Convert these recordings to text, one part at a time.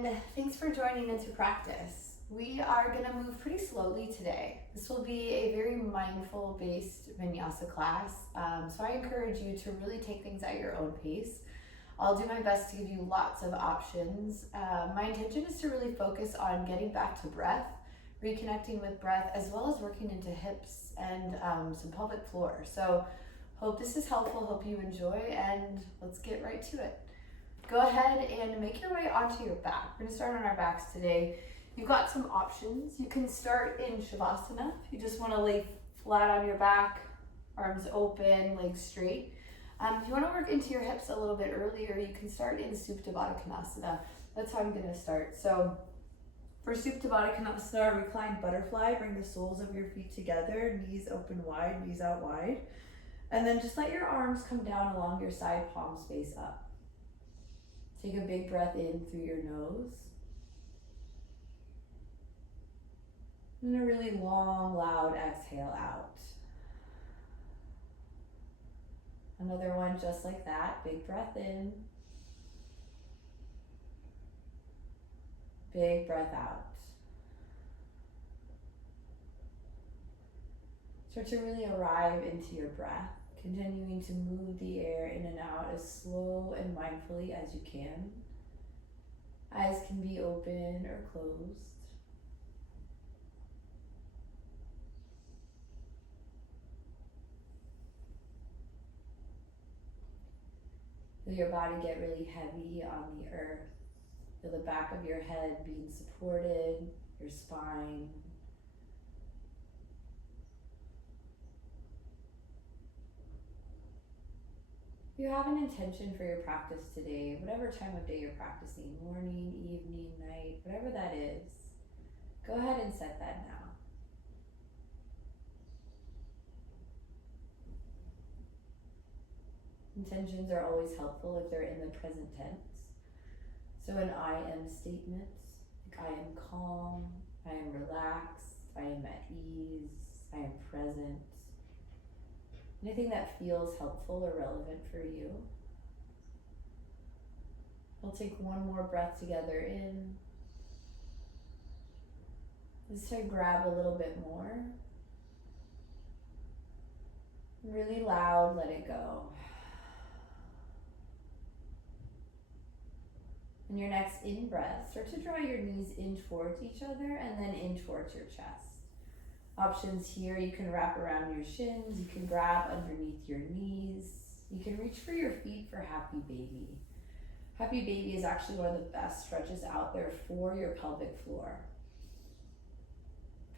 everyone. Thanks for joining into practice. We are going to move pretty slowly today. This will be a very mindful based vinyasa class. So I encourage you to really take things at your own pace. I'll do my best to give you lots of options. My intention is to really focus on getting back to breath, reconnecting with breath, as well as working into hips and some pelvic floor. So hope this is helpful, hope you enjoy, and let's get right to it. Go ahead and make your way onto your back. We're gonna start on our backs today. You've got some options. You can start in Shavasana. If you just wanna lay flat on your back, arms open, legs straight. If you wanna work into your hips a little bit earlier, you can start in Supta Baddha Konasana. That's how I'm gonna start. So for Supta Baddha Konasana, reclined butterfly, bring the soles of your feet together, knees open wide, knees out wide. And then just let your arms come down along your side, palms face up. Take a big breath in through your nose. And a really long, loud exhale out. Another one just like that. Big breath in. Big breath out. Start to really arrive into your breath, continuing to move the air in and out as slow and mindfully as you can. Eyes can be open or closed. Feel your body get really heavy on the earth. Feel the back of your head being supported, your spine. If you have an intention for your practice today, whatever time of day you're practicing, morning, evening, night, whatever that is, go ahead and set that now. Intentions are always helpful if they're in the present tense. So an I am statement, like I am calm, I am relaxed, I am at ease, I am present. Anything that feels helpful or relevant for you. We'll take one more breath together in. Just to grab a little bit more. Really loud, let it go. And your next in breath, start to draw your knees in towards each other and then in towards your chest. Options here, you can wrap around your shins, you can grab underneath your knees, you can reach for your feet for happy baby. Happy baby is actually one of the best stretches out there for your pelvic floor.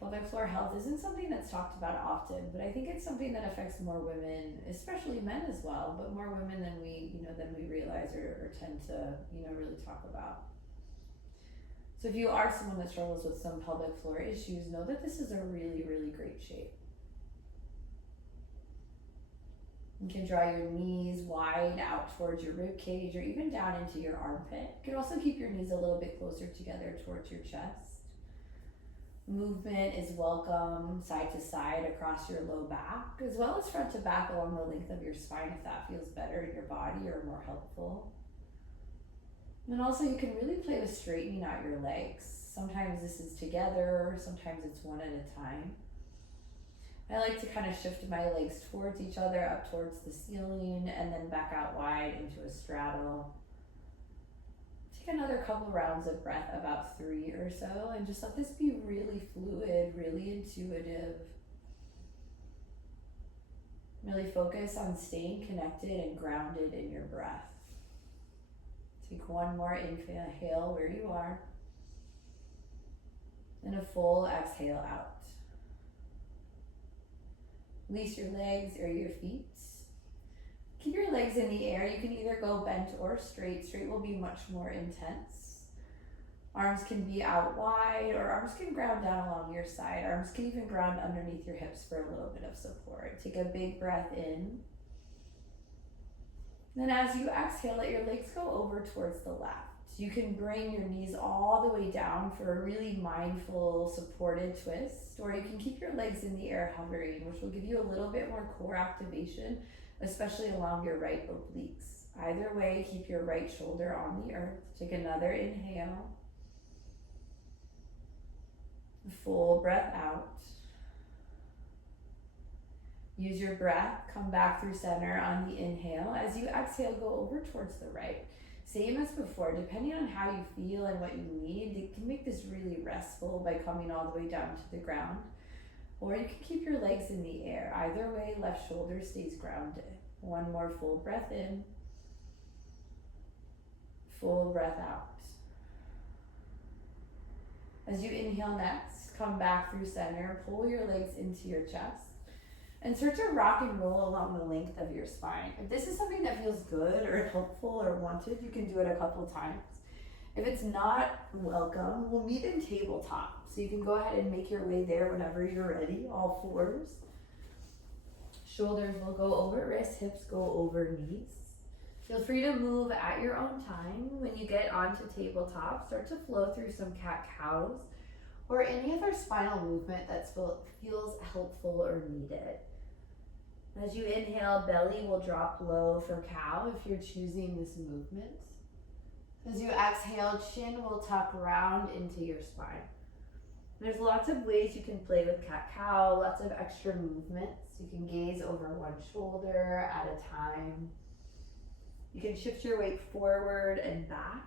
Pelvic floor health isn't something that's talked about often, but I think it's something that affects more women, especially men as well, but more women than we realize or tend to, really talk about. So if you are someone that struggles with some pelvic floor issues, know that this is a really, really great shape. You can draw your knees wide out towards your rib cage or even down into your armpit. You can also keep your knees a little bit closer together towards your chest. Movement is welcome side to side across your low back, as well as front to back along the length of your spine if that feels better in your body or more helpful. And also you can really play with straightening out your legs. Sometimes this is together, sometimes it's one at a time. I like to kind of shift my legs towards each other, up towards the ceiling, and then back out wide into a straddle. Take another couple rounds of breath, about 3 or so, and just let this be really fluid, really intuitive. Really focus on staying connected and grounded in your breath. Take one more inhale where you are, and a full exhale out. Release your legs or your feet. Keep your legs in the air. You can either go bent or straight. Straight will be much more intense. Arms can be out wide, or arms can ground down along your side. Arms can even ground underneath your hips for a little bit of support. Take a big breath in. Then as you exhale, let your legs go over towards the left. You can bring your knees all the way down for a really mindful, supported twist, or you can keep your legs in the air hovering, which will give you a little bit more core activation, especially along your right obliques. Either way, keep your right shoulder on the earth. Take another inhale. Full breath out. Use your breath, come back through center on the inhale. As you exhale, go over towards the right. Same as before, depending on how you feel and what you need, you can make this really restful by coming all the way down to the ground. Or you can keep your legs in the air. Either way, left shoulder stays grounded. One more full breath in. Full breath out. As you inhale next, come back through center, pull your legs into your chest, and start to rock and roll along the length of your spine. If this is something that feels good or helpful or wanted, you can do it a couple times. If it's not welcome, we'll meet in tabletop. So you can go ahead and make your way there whenever you're ready, all fours. Shoulders will go over wrists, hips go over knees. Feel free to move at your own time. When you get onto tabletop, start to flow through some cat-cows or any other spinal movement that feels helpful or needed. As you inhale, belly will drop low for cow if you're choosing this movement. As you exhale, chin will tuck round into your spine. There's lots of ways you can play with cat-cow, lots of extra movements. You can gaze over one shoulder at a time. You can shift your weight forward and back.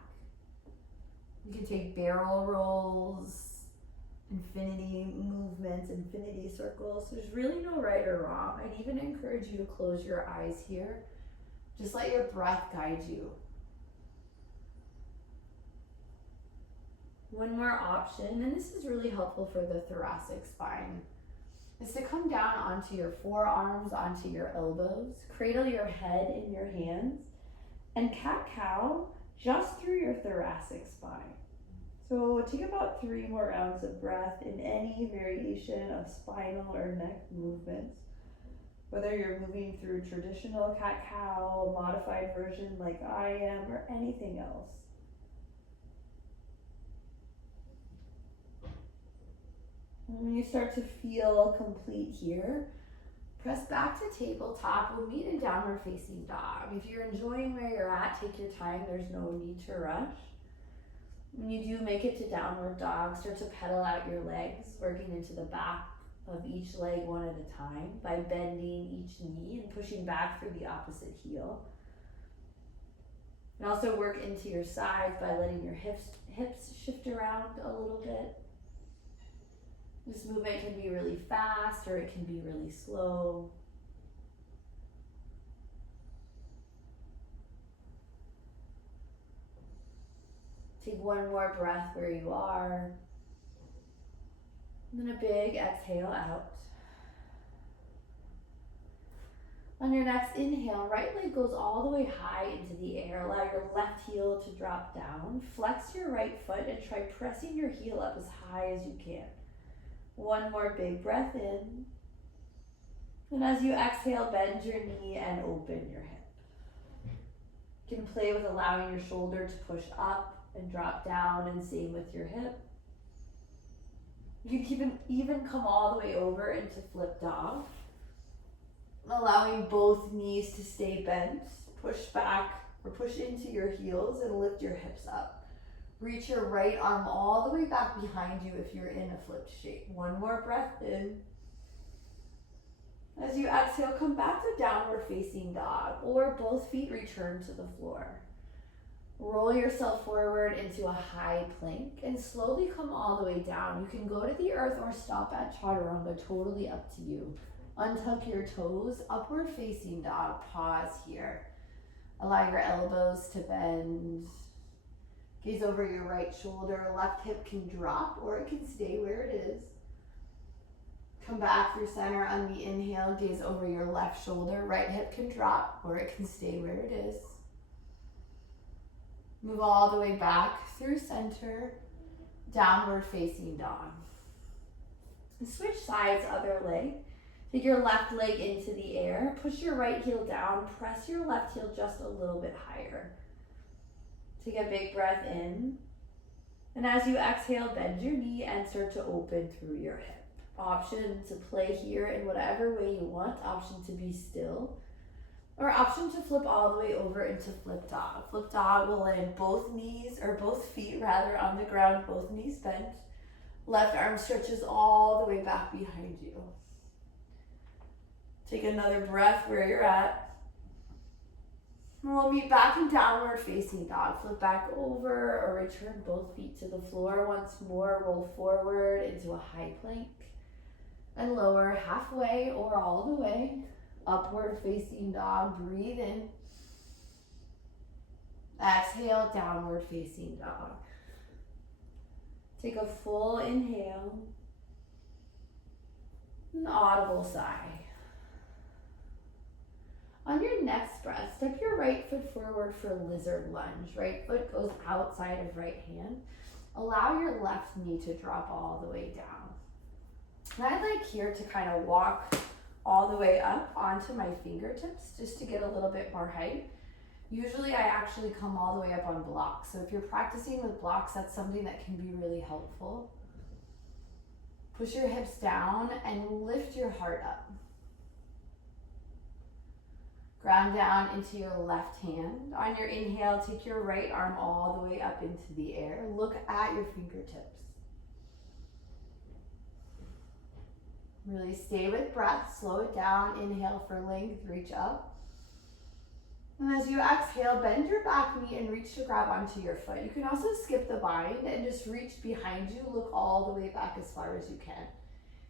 You can take barrel rolls, infinity movements, infinity circles. There's really no right or wrong. I'd even encourage you to close your eyes here. Just let your breath guide you. One more option, and this is really helpful for the thoracic spine, is to come down onto your forearms, onto your elbows, cradle your head in your hands, and cat-cow just through your thoracic spine. So take about 3 more rounds of breath in any variation of spinal or neck movements. Whether you're moving through traditional cat-cow, a modified version like I am, or anything else. When you start to feel complete here, press back to tabletop. We'll meet in downward facing dog. If you're enjoying where you're at, take your time. There's no need to rush. When you do make it to downward dog, start to pedal out your legs, working into the back of each leg one at a time by bending each knee and pushing back through the opposite heel. And also work into your sides by letting your hips shift around a little bit. This movement can be really fast or it can be really slow. Take one more breath where you are. And then a big exhale out. On your next inhale, right leg goes all the way high into the air. Allow your left heel to drop down. Flex your right foot and try pressing your heel up as high as you can. One more big breath in. And as you exhale, bend your knee and open your hip. You can play with allowing your shoulder to push up and drop down, and same with your hip. You can even come all the way over into flip dog. Allowing both knees to stay bent. Push back or push into your heels and lift your hips up. Reach your right arm all the way back behind you if you're in a flipped shape. One more breath in. As you exhale, come back to downward facing dog, or both feet return to the floor. Roll yourself forward into a high plank and slowly come all the way down. You can go to the earth or stop at chaturanga, totally up to you. Untuck your toes, upward facing dog, pause here. Allow your elbows to bend. Gaze over your right shoulder, left hip can drop or it can stay where it is. Come back through center on the inhale, gaze over your left shoulder, right hip can drop or it can stay where it is. Move all the way back through center, downward facing dog. Switch sides, other leg. Take your left leg into the air, push your right heel down, press your left heel just a little bit higher. Take a big breath in, and as you exhale, bend your knee and start to open through your hip. Option to play here in whatever way you want, option to be still, or option to flip all the way over into flip dog. Flip dog will land both feet on the ground, both knees bent. Left arm stretches all the way back behind you. Take another breath where you're at. And we'll meet back in downward facing dog. Flip back over or return both feet to the floor once more. Roll forward into a high plank. And lower halfway or all the way. Upward facing dog. Breathe in. Exhale, downward facing dog. Take a full inhale. An audible sigh. On your next breath, step your right foot forward for lizard lunge. Right foot goes outside of right hand. Allow your left knee to drop all the way down. And I'd like here to kind of walk all the way up onto my fingertips just to get a little bit more height. Usually I actually come all the way up on blocks. So if you're practicing with blocks, that's something that can be really helpful. Push your hips down and lift your heart up. Ground down into your left hand. On your inhale, take your right arm all the way up into the air. Look at your fingertips. Really stay with breath. Slow it down. Inhale for length. Reach up. And as you exhale, bend your back knee and reach to grab onto your foot. You can also skip the bind and just reach behind you. Look all the way back as far as you can.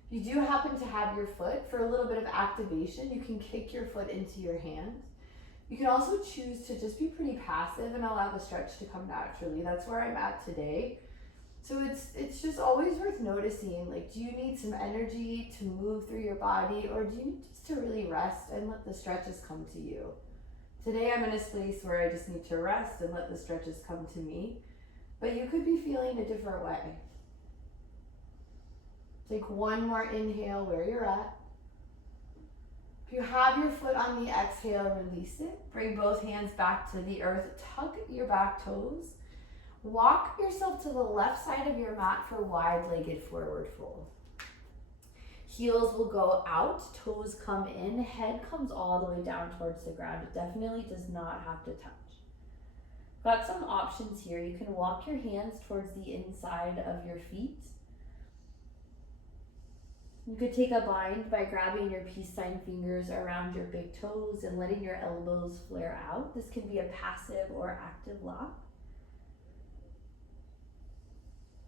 If you do happen to have your foot, for a little bit of activation, you can kick your foot into your hands. You can also choose to just be pretty passive and allow the stretch to come naturally. That's where I'm at today. So it's just always worth noticing, like, do you need some energy to move through your body, or do you need just to really rest and let the stretches come to you? Today I'm in a space where I just need to rest and let the stretches come to me, but you could be feeling a different way. Take one more inhale where you're at. If you have your foot on the exhale, release it. Bring both hands back to the earth. Tuck your back toes. Walk yourself to the left side of your mat for wide-legged forward fold. Heels will go out, toes come in, head comes all the way down towards the ground. It definitely does not have to touch. Got some options here. You can walk your hands towards the inside of your feet. You could take a bind by grabbing your peace sign fingers around your big toes and letting your elbows flare out. This can be a passive or active lock.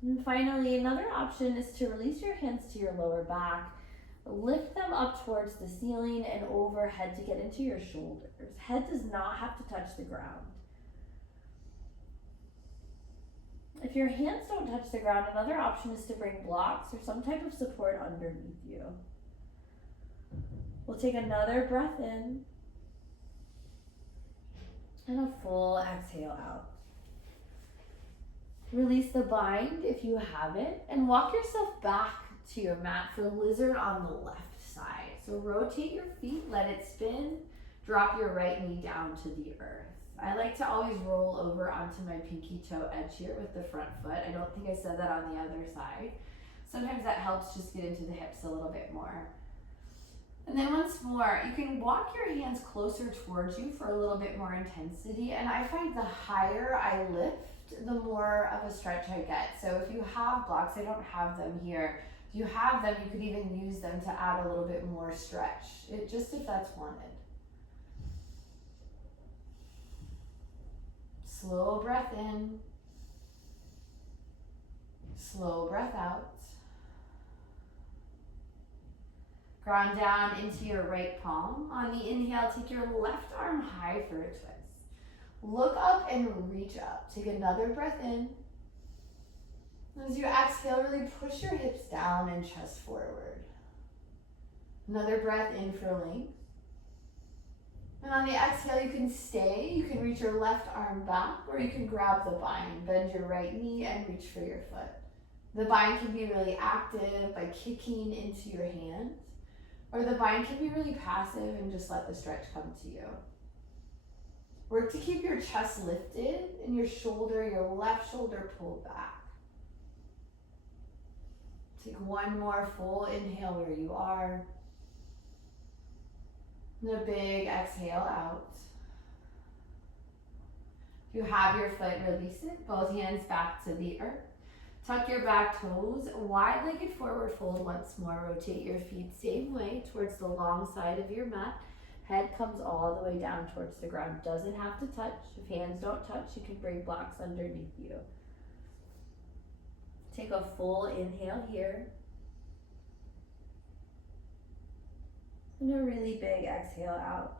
And finally, another option is to release your hands to your lower back, lift them up towards the ceiling and overhead to get into your shoulders. Head does not have to touch the ground. If your hands don't touch the ground, another option is to bring blocks or some type of support underneath you. We'll take another breath in and a full exhale out. Release the bind if you have it and walk yourself back to your mat for lizard on the left side. So rotate your feet, let it spin, drop your right knee down to the earth. I like to always roll over onto my pinky toe edge here with the front foot. I don't think I said that on the other side. Sometimes that helps just get into the hips a little bit more. And then once more, you can walk your hands closer towards you for a little bit more intensity. And I find the higher I lift, the more of a stretch I get. So if you have blocks, I don't have them here. If you have them, you could even use them to add a little bit more stretch, just if that's wanted. Slow breath in, slow breath out. Ground down into your right palm. On the inhale, take your left arm high for a twist. Look up and reach up. Take another breath in. As you exhale, really push your hips down and chest forward. Another breath in for length. And on the exhale, you can stay. You can reach your left arm back, or you can grab the bind. Bend your right knee and reach for your foot. The bind can be really active by kicking into your hands, or the bind can be really passive and just let the stretch come to you. Work to keep your chest lifted and your left shoulder pulled back. Take one more full inhale where you are. And a big exhale out. If you have your foot, release it. Both hands back to the earth. Tuck your back toes, wide-legged forward fold once more. Rotate your feet same way towards the long side of your mat. Head comes all the way down towards the ground. Doesn't have to touch. If hands don't touch, you can bring blocks underneath you. Take a full inhale here. And a really big exhale out.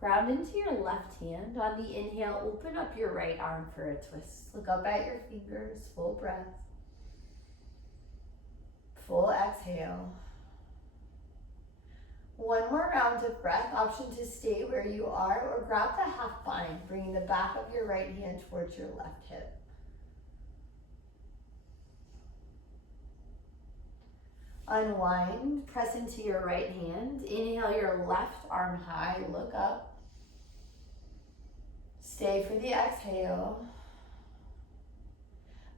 Ground into your left hand. On the inhale, open up your right arm for a twist. Look up at your fingers, full breath. Full exhale. One more round of breath. Option to stay where you are or grab the half bind, bringing the back of your right hand towards your left hip. Unwind, press into your right hand. Inhale your left arm high, look up. Stay for the exhale.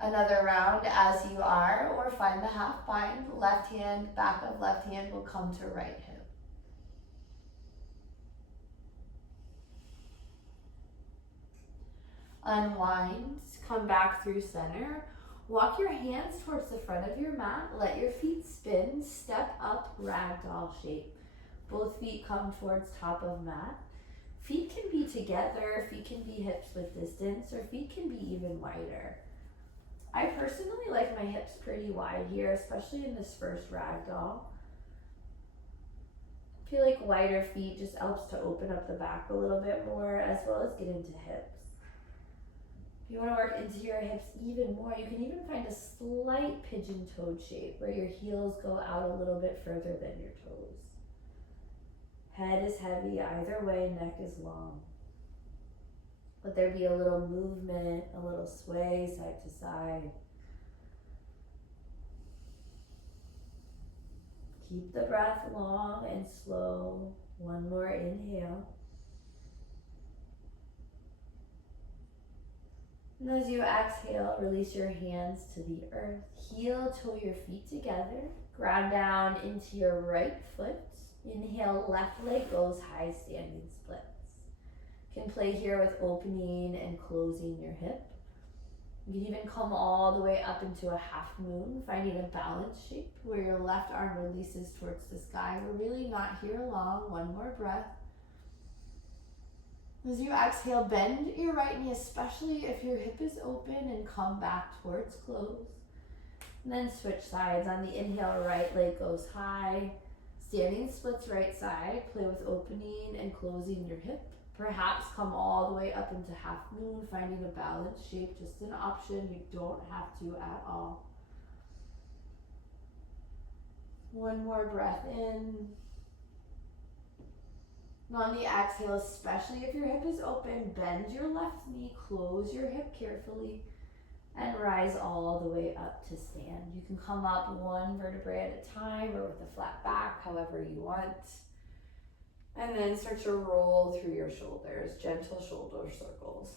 Another round as you are, or find the half bind. Left hand, back of left hand will come to right hip. Unwind, come back through center. Walk your hands towards the front of your mat. Let your feet spin. Step up, ragdoll shape. Both feet come towards top of mat. Feet can be together, feet can be hips width distance, or feet can be even wider. I personally like my hips pretty wide here, especially in this first ragdoll. I feel like wider feet just helps to open up the back a little bit more, as well as get into hips. If you want to work into your hips even more, you can even find a slight pigeon-toed shape where your heels go out a little bit further than your toes. Head is heavy either way, neck is long. Let there be a little movement, a little sway side to side. Keep the breath long and slow. One more inhale. And as you exhale, release your hands to the earth. Heel toe your feet together. Ground down into your right foot. Inhale, left leg goes high, standing splits. You can play here with opening and closing your hip. You can even come all the way up into a half moon, finding a balanced shape where your left arm releases towards the sky. We're really not here long. One more breath. As you exhale, bend your right knee, especially if your hip is open, and come back towards close. And then switch sides. On the inhale, right leg goes high. Standing splits right side. Play with opening and closing your hip. Perhaps come all the way up into half moon, finding a balanced shape. Just an option. You don't have to at all. One more breath in. And on the exhale, especially if your hip is open, bend your left knee, close your hip carefully, and rise all the way up to stand. You can come up one vertebrae at a time or with a flat back, however you want. And then start to roll through your shoulders, gentle shoulder circles.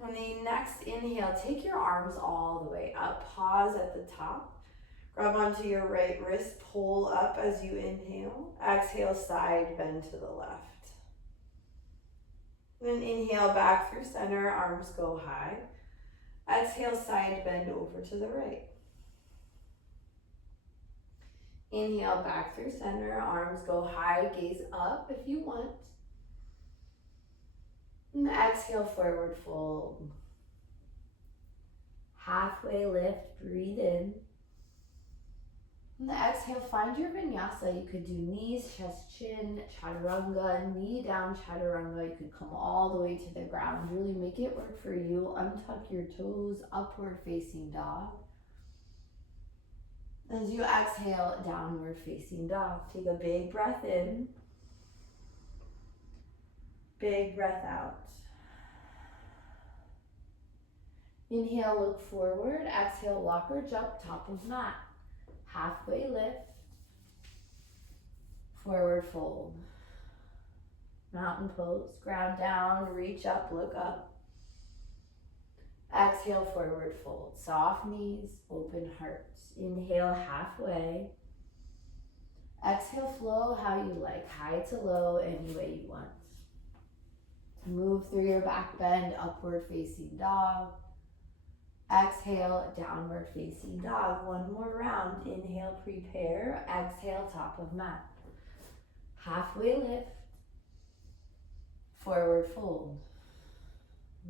On the next inhale, take your arms all the way up. Pause at the top. Grab onto your right wrist, pull up as you inhale. Exhale, side bend to the left. Then inhale back through center, arms go high. Exhale, side bend over to the right. Inhale back through center, arms go high, gaze up if you want. And exhale, forward fold. Halfway lift, breathe in. And the exhale, find your vinyasa. You could do knees, chest, chin, chaturanga, knee down chaturanga. You could come all the way to the ground. Really make it work for you. Untuck your toes, upward facing dog. As you exhale, downward facing dog. Take a big breath in. Big breath out. Inhale, look forward. Exhale, walk or jump, top of mat. Halfway lift, forward fold. Mountain pose, ground down, reach up, look up. Exhale, forward fold. Soft knees, open heart. Inhale, halfway. Exhale, flow how you like, high to low, any way you want. Move through your back bend, upward facing dog. Exhale, downward facing dog. One more round. Inhale, prepare. Exhale, top of mat. Halfway lift. Forward fold.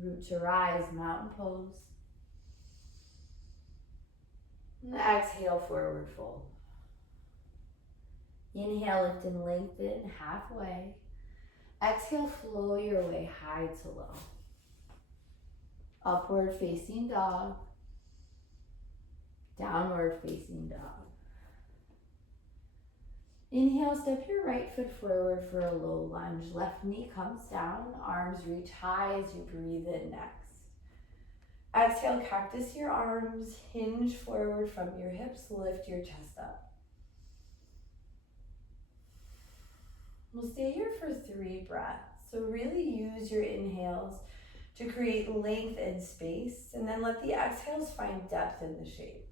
Root to rise, mountain pose. And exhale, forward fold. Inhale, lift and lengthen, halfway. Exhale, flow your way high to low. Upward facing dog. Downward facing dog. Inhale, step your right foot forward for a low lunge. Left knee comes down, arms reach high as you breathe in next. Exhale, cactus your arms, hinge forward from your hips, lift your chest up. We'll stay here for 3 breaths. So really use your inhales to create length and space, and then let the exhales find depth in the shape.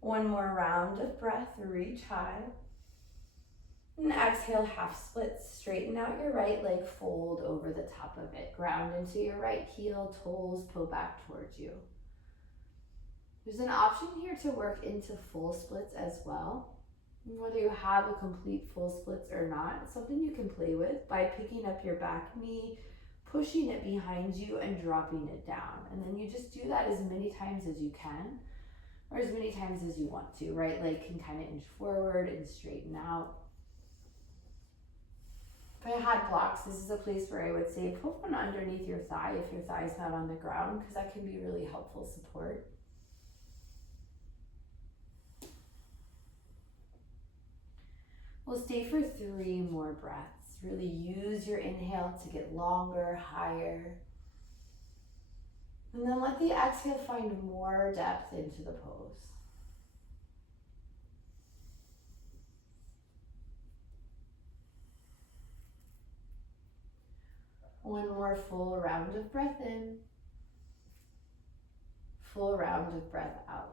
One more round of breath, reach high. And exhale, half splits. Straighten out your right leg, fold over the top of it. Ground into your right heel, toes pull back towards you. There's an option here to work into full splits as well. Whether you have a complete full splits or not, it's something you can play with by picking up your back knee, pushing it behind you and dropping it down. And then you just do that as many times as you can, or as many times as you want to. Right leg can kind of inch forward and straighten out. If I had blocks, this is a place where I would say put one underneath your thigh if your thigh is not on the ground, because that can be really helpful support. We'll stay for 3 more breaths. Really use your inhale to get longer, higher. And then let the exhale find more depth into the pose. One more full round of breath in. Full round of breath out.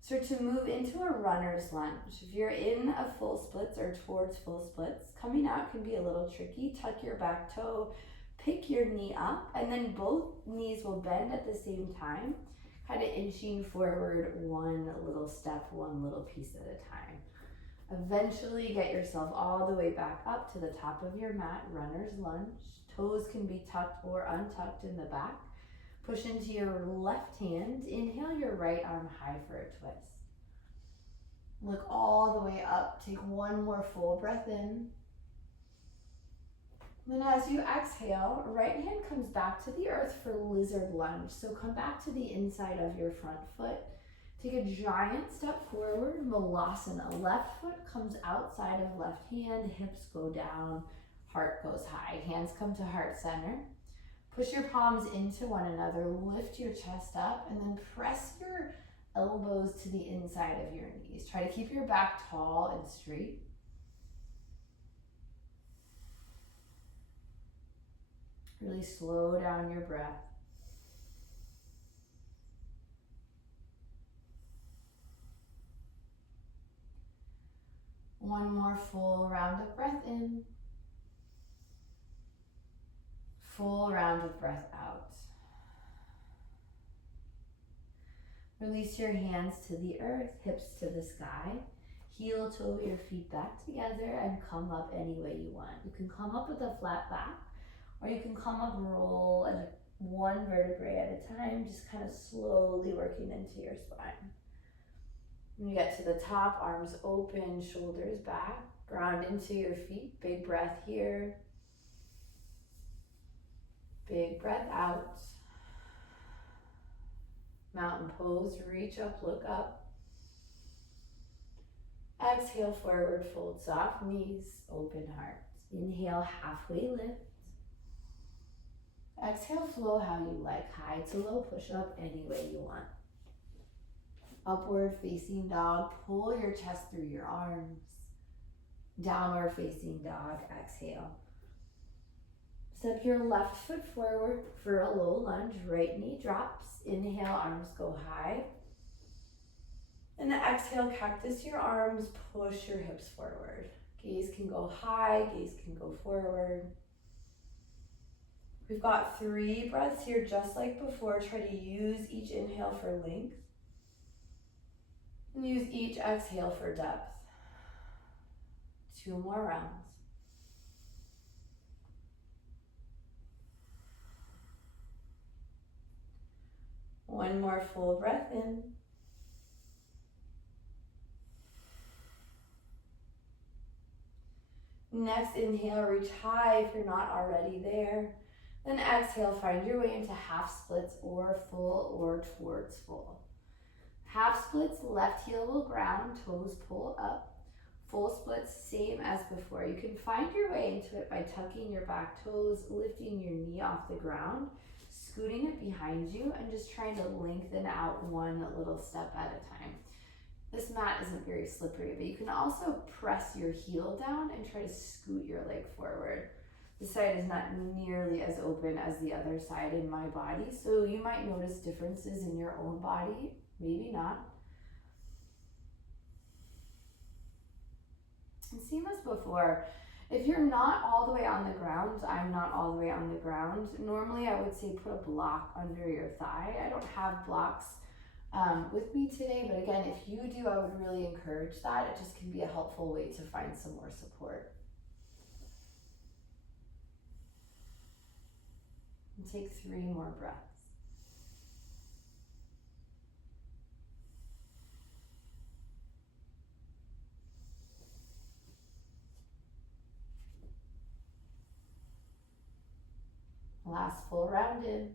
So to move into a runner's lunge, if you're in a full splits or towards full splits, coming out can be a little tricky. Tuck your back toe, pick your knee up, and then both knees will bend at the same time, kind of inching forward one little step, one little piece at a time. Eventually get yourself all the way back up to the top of your mat, runner's lunge. Toes can be tucked or untucked in the back. Push into your left hand. Inhale your right arm high for a twist. Look all the way up. Take one more full breath in. Then as you exhale, right hand comes back to the earth for lizard lunge. So come back to the inside of your front foot. Take a giant step forward, Malasana. Left foot comes outside of left hand, hips go down, heart goes high. Hands come to heart center. Push your palms into one another, lift your chest up, and then press your elbows to the inside of your knees. Try to keep your back tall and straight. Really slow down your breath. One more full round of breath in. Full round of breath out. Release your hands to the earth, hips to the sky. Heel toe your feet back together and come up any way you want. You can come up with a flat back, or you can come up, roll and one vertebrae at a time, just kind of slowly working into your spine. When you get to the top, arms open, shoulders back, ground into your feet. Big breath here. Big breath out. Mountain pose, reach up, look up. Exhale, forward fold, soft knees, open heart. Inhale, halfway lift. Exhale, flow how you like, high to low, push up any way you want. Upward facing dog, pull your chest through your arms. Downward facing dog, exhale. Step your left foot forward for a low lunge. Right knee drops. Inhale, arms go high. And exhale, cactus your arms, push your hips forward. Gaze can go high, gaze can go forward. We've got 3 breaths here, just like before. Try to use each inhale for length. And use each exhale for depth. 2 more rounds. One more full breath in. Next inhale, reach high if you're not already there. Then exhale, find your way into half splits or full or towards full. Half splits, left heel will ground, toes pull up. Full splits, same as before. You can find your way into it by tucking your back toes, lifting your knee off the ground, scooting it behind you, and just trying to lengthen out one little step at a time. This mat isn't very slippery, but you can also press your heel down and try to scoot your leg forward. This side is not nearly as open as the other side in my body, so you might notice differences in your own body, maybe not. And same as before, if you're not all the way on the ground, I'm not all the way on the ground, normally I would say put a block under your thigh. I don't have blocks with me today, but again, if you do, I would really encourage that. It just can be a helpful way to find some more support. And take 3 more breaths. Last full round in.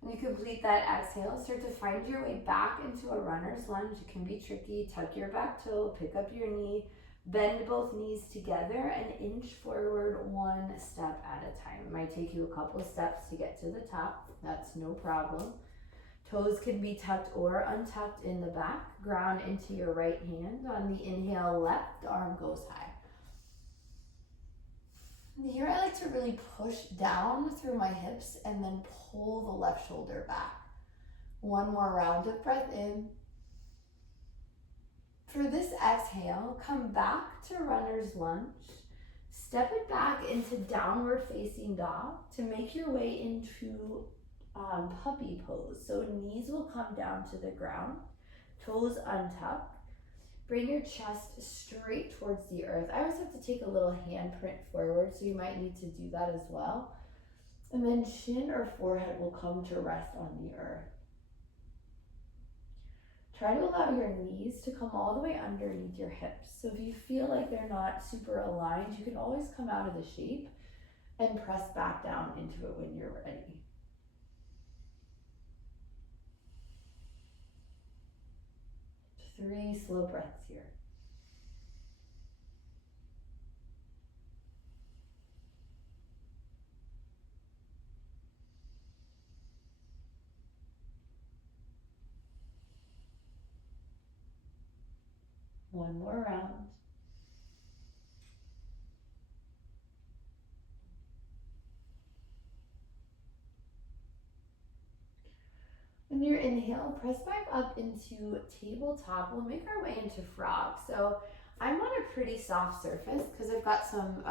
When you complete that exhale, start to find your way back into a runner's lunge. It can be tricky. Tuck your back toe, pick up your knee, bend both knees together, and inch forward 1 step at a time. It might take you a couple steps to get to the top. That's no problem. Toes can be tucked or untucked in the back. Ground into your right hand. On the inhale, left arm goes high. And here I like to really push down through my hips and then pull the left shoulder back. 1 more round of breath in. For this exhale, come back to runner's lunge. Step it back into downward facing dog to make your way into puppy pose. So knees will come down to the ground, toes untucked. Bring your chest straight towards the earth. I always have to take a little handprint forward, so you might need to do that as well. And then chin or forehead will come to rest on the earth. Try to allow your knees to come all the way underneath your hips. So if you feel like they're not super aligned, you can always come out of the shape and press back down into it when you're ready. Three slow breaths here. One more round. On your inhale, press back up into tabletop. We'll make our way into frog. So I'm on a pretty soft surface because I've got some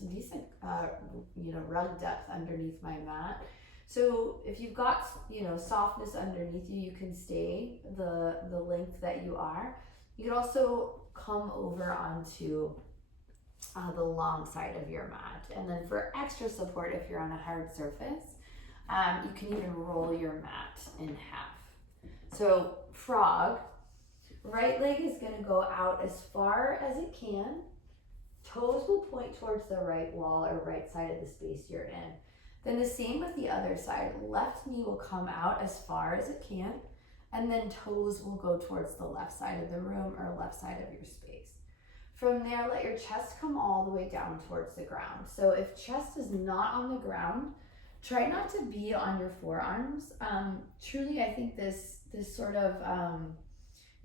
decent rug depth underneath my mat. So if you've got softness underneath you, you can stay the length that you are. You can also come over onto the long side of your mat. And then for extra support, if you're on a hard surface, you can even roll your mat in half. So frog, right leg is going to go out as far as it can. Toes will point towards the right wall or right side of the space you're in. Then the same with the other side. Left knee will come out as far as it can, and then toes will go towards the left side of the room or left side of your space. From there, let your chest come all the way down towards the ground. So if chest is not on the ground, try not to be on your forearms. Truly, I think this sort of,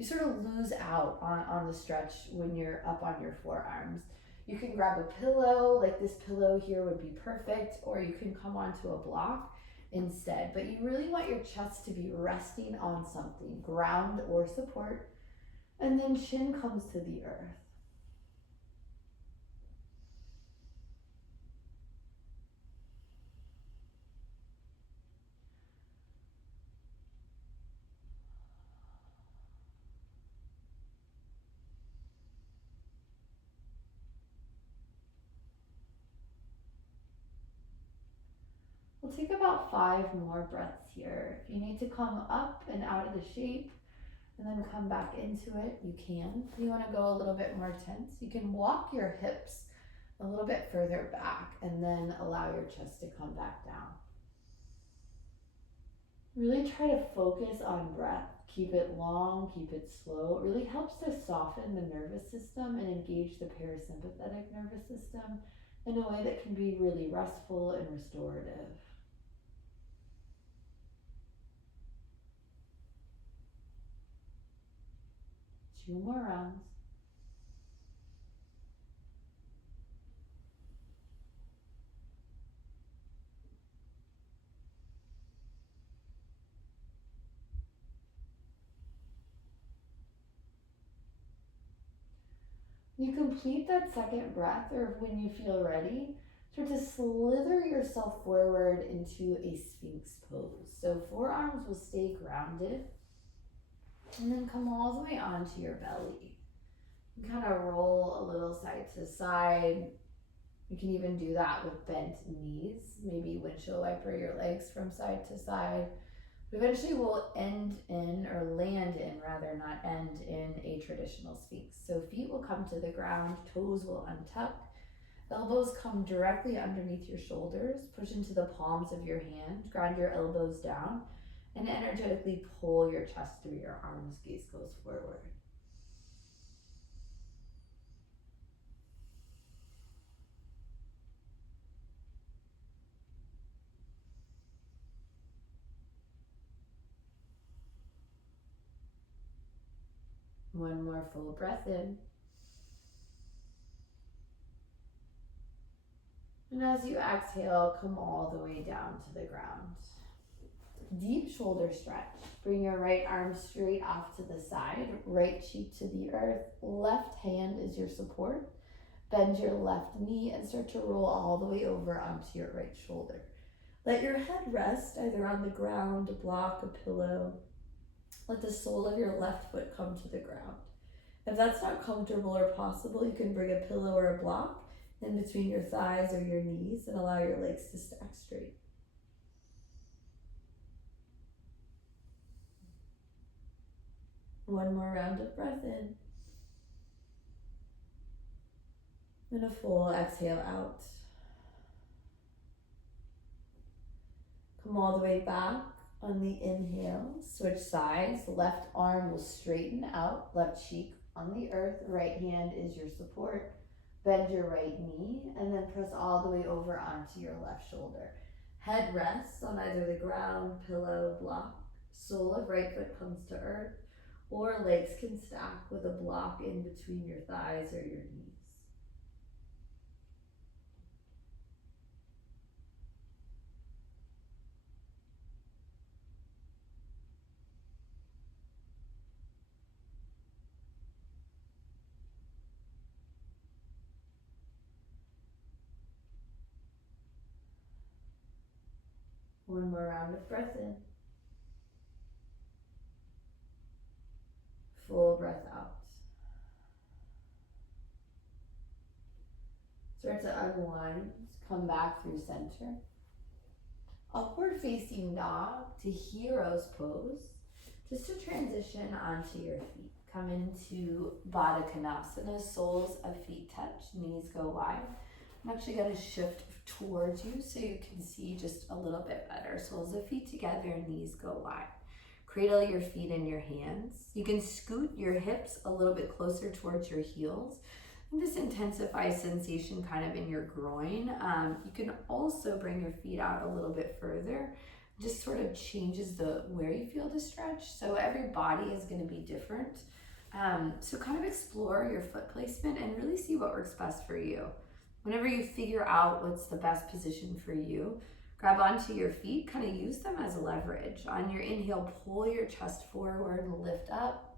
you sort of lose out on the stretch when you're up on your forearms. You can grab a pillow, like this pillow here would be perfect, or you can come onto a block instead. But you really want your chest to be resting on something, ground or support, and then chin comes to the earth. We'll take about 5 more breaths here. If you need to come up and out of the shape and then come back into it, you can. If you want to go a little bit more tense, you can walk your hips a little bit further back and then allow your chest to come back down. Really try to focus on breath. Keep it long, keep it slow. It really helps to soften the nervous system and engage the parasympathetic nervous system in a way that can be really restful and restorative. 2 more rounds. You complete that second breath, or when you feel ready, start to slither yourself forward into a Sphinx pose. So forearms will stay grounded, and then come all the way onto your belly. You kind of roll a little side to side. You can even do that with bent knees, maybe windshield wiper your legs from side to side. Eventually we'll end in, or land in rather, not end in a traditional Sphinx. So feet will come to the ground, toes will untuck, elbows come directly underneath your shoulders, push into the palms of your hand, ground your elbows down, and energetically pull your chest through your arms, gaze goes forward. One more full breath in. And as you exhale, come all the way down to the ground. Deep shoulder stretch. Bring your right arm straight off to the side, right cheek to the earth, left hand is your support. Bend your left knee and start to roll all the way over onto your right shoulder. Let your head rest either on the ground, a block, a pillow. Let the sole of your left foot come to the ground. If that's not comfortable or possible, you can bring a pillow or a block in between your thighs or your knees and allow your legs to stack straight. One more round of breath in. And a full exhale out. Come all the way back on the inhale. Switch sides. Left arm will straighten out. Left cheek on the earth. Right hand is your support. Bend your right knee and then press all the way over onto your left shoulder. Head rests on either the ground, pillow, block. Sole of right foot comes to earth, or legs can stack with a block in between your thighs or your knees. One more round of breath in. Full breath out. Start to unwind, come back through center. Upward facing dog to hero's pose. Just to transition onto your feet. Come into Baddha Konasana, soles of feet touch, knees go wide. I'm actually going to shift towards you so you can see just a little bit better. Soles of feet together, knees go wide. Cradle your feet in your hands. You can scoot your hips a little bit closer towards your heels. And this intensifies sensation kind of in your groin. You can also bring your feet out a little bit further just sort of changes the where you feel the stretch. So every body is going to be different. So kind of explore your foot placement and really see what works best for you. Whenever you figure out what's the best position for you, grab onto your feet, kind of use them as leverage. On your inhale, pull your chest forward and lift up.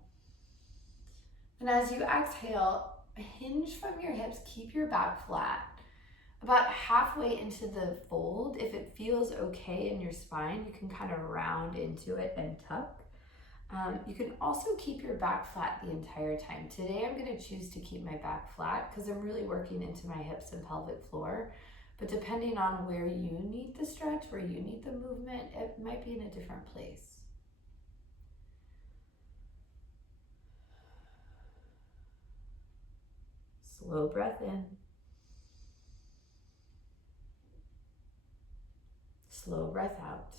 And as you exhale, hinge from your hips, keep your back flat. About halfway into the fold, if it feels okay in your spine, you can kind of round into it and tuck. You can also keep your back flat the entire time. Today I'm going to choose to keep my back flat because I'm really working into my hips and pelvic floor. But depending on where you need the stretch, where you need the movement, it might be in a different place. Slow breath in. Slow breath out.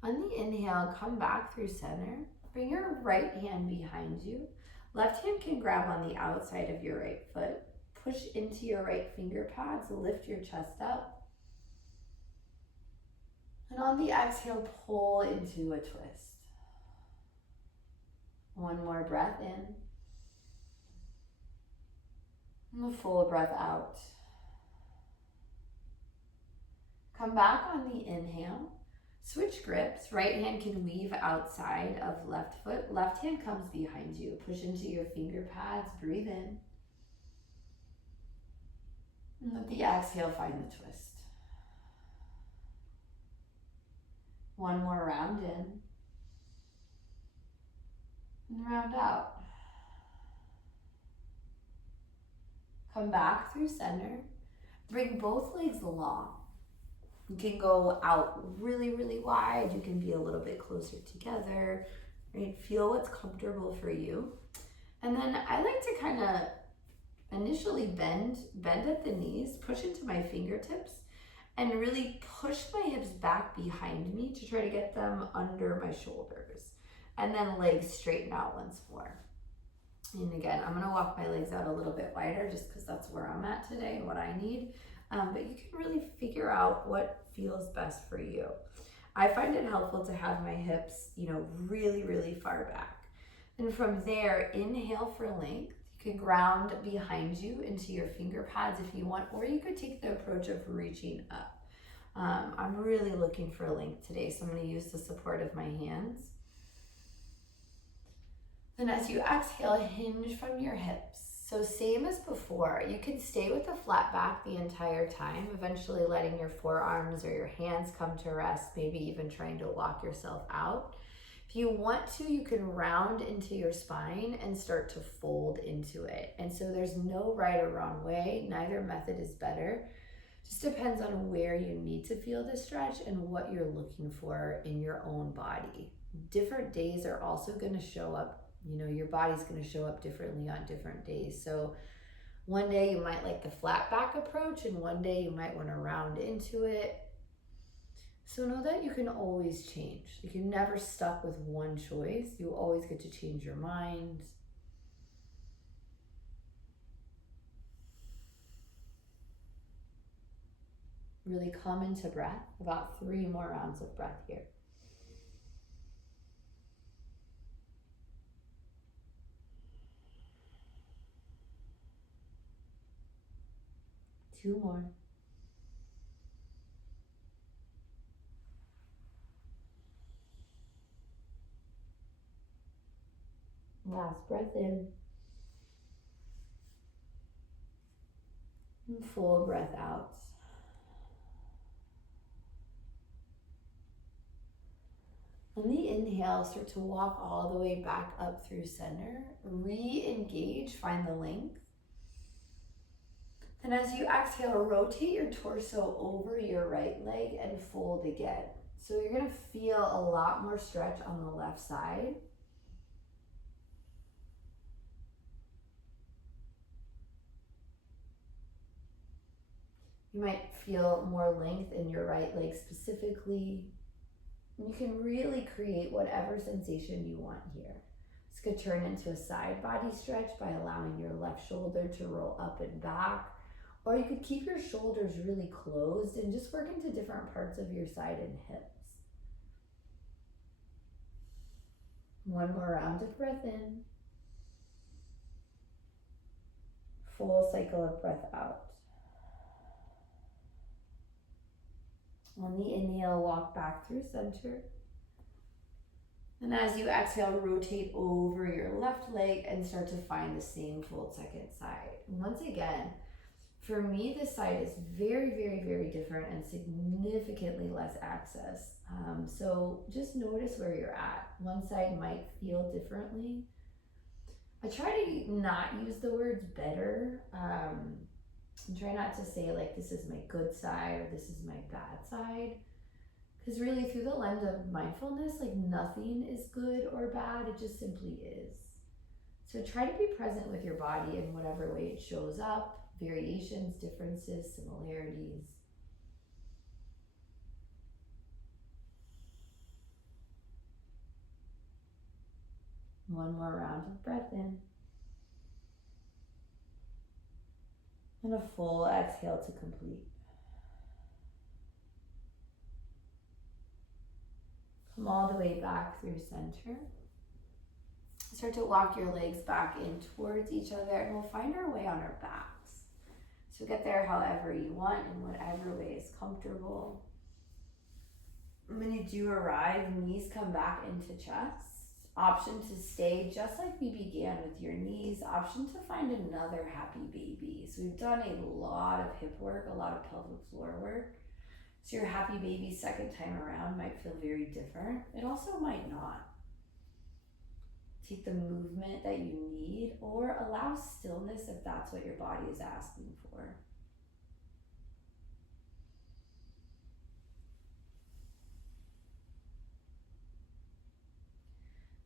On the inhale, come back through center. Bring your right hand behind you. Left hand can grab on the outside of your right foot. Push into your right finger pads, lift your chest up. And on the exhale, pull into a twist. One more breath in. And a full breath out. Come back on the inhale. Switch grips. Right hand can weave outside of left foot. Left hand comes behind you. Push into your finger pads. Breathe in. And let the exhale find the twist. One more round in. And round out. Come back through center. Bring both legs long. You can go out really, really wide. You can be a little bit closer together. Right? Feel what's comfortable for you. And then I like to kind of initially bend at the knees, push into my fingertips, and really push my hips back behind me to try to get them under my shoulders. And then legs straighten out once more. And again, I'm gonna walk my legs out a little bit wider just because that's where I'm at today and what I need. But you can really figure out what feels best for you. I find it helpful to have my hips, really, really far back. And from there, inhale for length. You can ground behind you into your finger pads if you want, or you could take the approach of reaching up. I'm really looking for length today, so I'm going to use the support of my hands. And as you exhale, hinge from your hips. So same as before, you can stay with a flat back the entire time, eventually letting your forearms or your hands come to rest, maybe even trying to walk yourself out. If you want to, you can round into your spine and start to fold into it. And so there's no right or wrong way. Neither method is better. Just depends on where you need to feel the stretch and what you're looking for in your own body. Different days are also going to show up. Your body's going to show up differently on different days. So one day you might like the flat back approach, and one day you might want to round into it. So know that you can always change. You're never stuck with one choice. You always get to change your mind. Really come into breath. About 3 more rounds of breath here. Two more. Last breath in. And full breath out. On the inhale, start to walk all the way back up through center. Re-engage, find the length. Then as you exhale, rotate your torso over your right leg and fold again. So you're gonna feel a lot more stretch on the left side. You might feel more length in your right leg specifically. You can really create whatever sensation you want here. This could turn into a side body stretch by allowing your left shoulder to roll up and back, Or you could keep your shoulders really closed and just work into different parts of your side and hips. One more round of breath in. Full cycle of breath out. On the inhale, walk back through center. And as you exhale, rotate over your left leg and start to find the same fold second side. And once again, for me, this side is very, very, very different and significantly less access. So just notice where you're at. One side might feel differently. I try to not use the words better. And try not to say like, this is my good side or this is my bad side. Because really, through the lens of mindfulness, like nothing is good or bad, it just simply is. So try to be present with your body in whatever way it shows up, variations, differences, similarities. One more round of breath in. And a full exhale to complete. Come all the way back through center. Start to walk your legs back in towards each other, and we'll find our way on our backs. So get there however you want, in whatever way is comfortable. When you do arrive, knees come back into chest. Option to stay just like we began with your knees. Option to find another happy baby. So we've done a lot of hip work, a lot of pelvic floor work. So your happy baby second time around might feel very different. It also might not. Take the movement that you need, or allow stillness if that's what your body is asking for.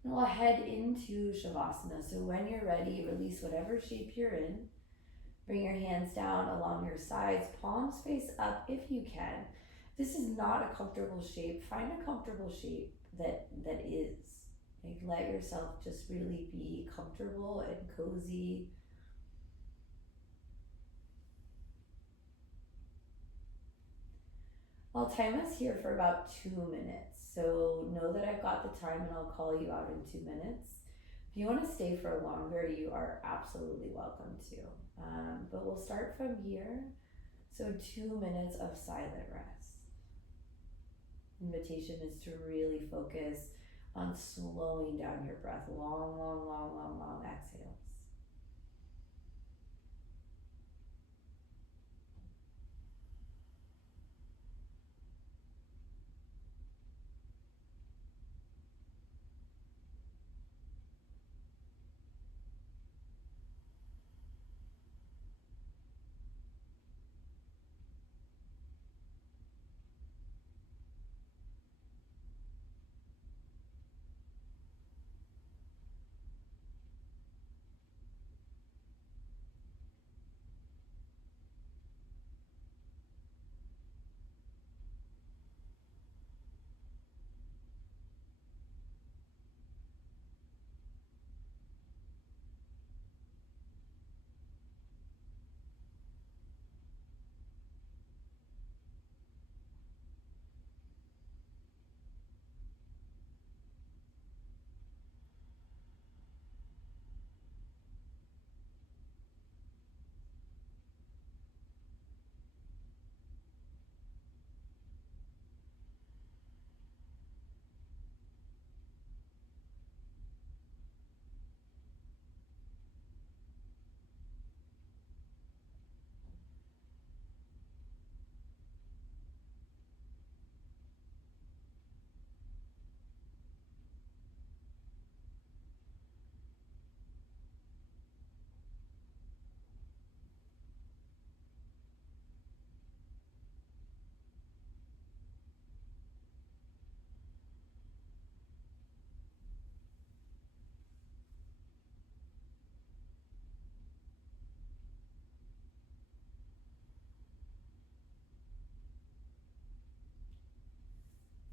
And we'll head into Shavasana. So when you're ready, release whatever shape you're in. Bring your hands down along your sides, palms face up if you can. This is not a comfortable shape. Find a comfortable shape that is. Like, let yourself just really be comfortable and cozy. I'll time us here for about 2 minutes. So know that I've got the time and I'll call you out in 2 minutes. If you want to stay for longer, you are absolutely welcome to. But we'll start from here. So 2 minutes of silent rest. Invitation is to really focus on slowing down your breath. Long, long, long, long, long exhales.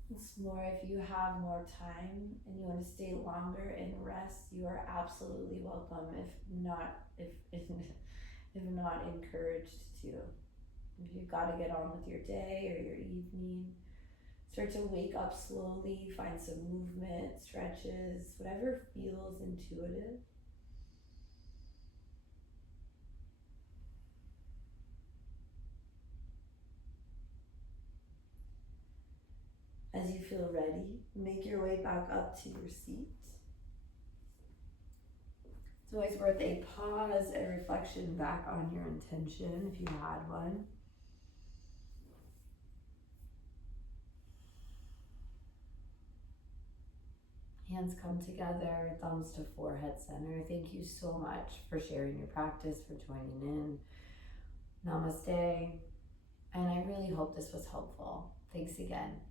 Once more, if you have more time and you want to stay longer and rest, you are absolutely welcome. If not, if if not encouraged to. If you've got to get on with your day or your evening, start to wake up slowly, find some movement, stretches, whatever feels intuitive. As you feel ready, make your way back up to your seat. It's always worth a pause, a reflection back on your intention if you had one. Hands come together, thumbs to forehead center. Thank you so much for sharing your practice, for joining in. Namaste. And I really hope this was helpful. Thanks again.